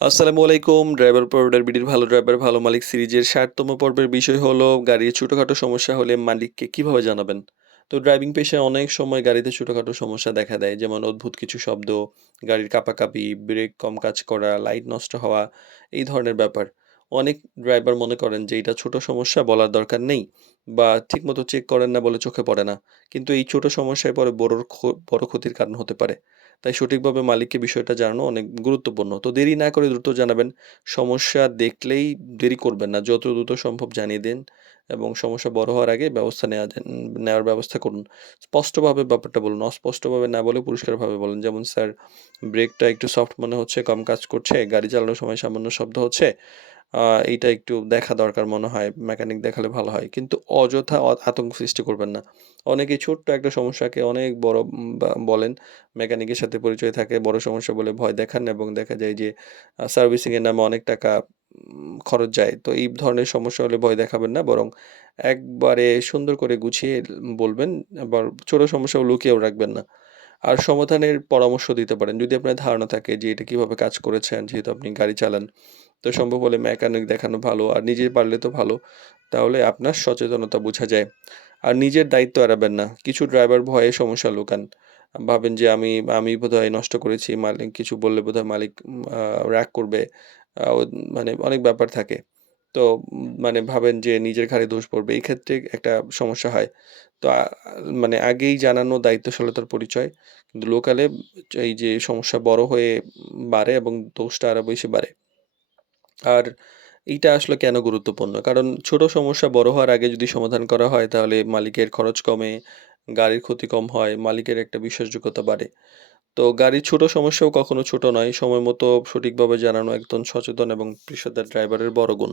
আসসালামু আলাইকুম। ড্রাইভার প্রভাইডার বিডির ভালো ড্রাইভার ভালো মালিক সিরিজের ৬০তম পর্বের বিষয় হলো গাড়ির ছোটখাটো সমস্যা হলে মালিককে কিভাবে জানাবেন? তো ড্রাইভিং পেশায় অনেক সময় গাড়িতে ছোটখাটো সমস্যা দেখা দেয়। যেমন অদ্ভুত কিছু শব্দ, গাড়ির কাঁপাকাঁপি, ব্রেক কম কাজ করা, লাইট নষ্ট হওয়া এই ধরনের ব্যাপার। অনেক ড্রাইভার মনে করেন যে এটা ছোট সমস্যা বলার দরকার নেই বা ঠিকমতো চেক করেন না বলে চোখে পড়ে না। কিন্তু এই ছোট সমস্যায় পরে বড় ক্ষতির কারণ হতে পারে। তাই সঠিকভাবে মালিককে বিষয়টা জানানো অনেক গুরুত্বপূর্ণ। তো দেরি না করে দ্রুত জানাবেন। সমস্যা দেখলেই দেরি করবেন না। যত দ্রুত সম্ভব জানিয়ে দিন এবং সমস্যা বড় হওয়ার আগে ব্যবস্থা নেওয়ার ব্যবস্থা করুন। স্পষ্টভাবে ব্যাপারটা বলুন। অস্পষ্টভাবে না বলে পরিষ্কারভাবে বলুন। যেমন, "স্যার, ব্রেকটা একটু সফট মনে হচ্ছে, কম কাজ করছে। গাড়ি চালানোর সময় সামান্য শব্দ হচ্ছে। আ এইটা একটু দেখা দরকার মনে হয়। মেকানিক দেখালে ভালো হয়।" কিন্তু অযথা আতঙ্ক সৃষ্টি করবেন না। অনেকেই ছোট্ট একটা সমস্যাকে অনেক বড় বলেন। মেকানিকের সাথে পরিচয় থাকে, বড় সমস্যা বলে ভয় দেখান এবং দেখা যায় যে সার্ভিসিং এর নামে অনেক টাকা খরচ যায়। তো এই ধরনের সমস্যা হলে ভয় দেখাবেন না। বরং একবারে সুন্দর করে গুছিয়ে বলবেন। আবার ছোট সমস্যাও লুকিয়েও রাখবেন না। আর সমাধানের পরামর্শ দিতে পারেন। যদি আপনার ধারণা থাকে যে এটা কিভাবে কাজ করেছেন, যেহেতু আপনি গাড়ি চালান। তো সম্ভব হলে মেকানিক দেখানো ভালো। আর নিজে পারলে তো ভালো। তাহলে আপনার সচেতনতা বোঝা যায়। আর নিজের দায়িত্ব এড়াবেন না। কিছু ড্রাইভার ভয়ে সমস্যা লুকান। ভাবেন যে আমি বোধহয় নষ্ট করেছি। মালিক কিছু বললে বোধহয় মালিক রাগ করবে। ও মানে অনেক ব্যাপার থাকে। তো মানে ভাবেন যে নিজের ঘাড়ে দোষ পড়বে। এই ক্ষেত্রে একটা সমস্যা হয়। তো মানে আগেই জানানো দায়িত্বশীলতার পরিচয়। কিন্তু লোকালে এই যে সমস্যা বড় হয়ে বাড়ে এবং দোষটা আরো বেশি বাড়ে। আর এইটা আসলে কেন গুরুত্বপূর্ণ? কারণ ছোট সমস্যা বড় হওয়ার আগে যদি সমাধান করা হয় তাহলে মালিকের খরচ কমে, গাড়ির ক্ষতি কম হয়, মালিকের একটা বিশ্বাসযোগ্যতা বাড়ে। তো গাড়ির ছোট সমস্যাও কখনো ছোট নয়। সময় মতো সঠিকভাবে জানানো একজন সচেতন এবং পেশাদার ড্রাইভারের বড় গুণ।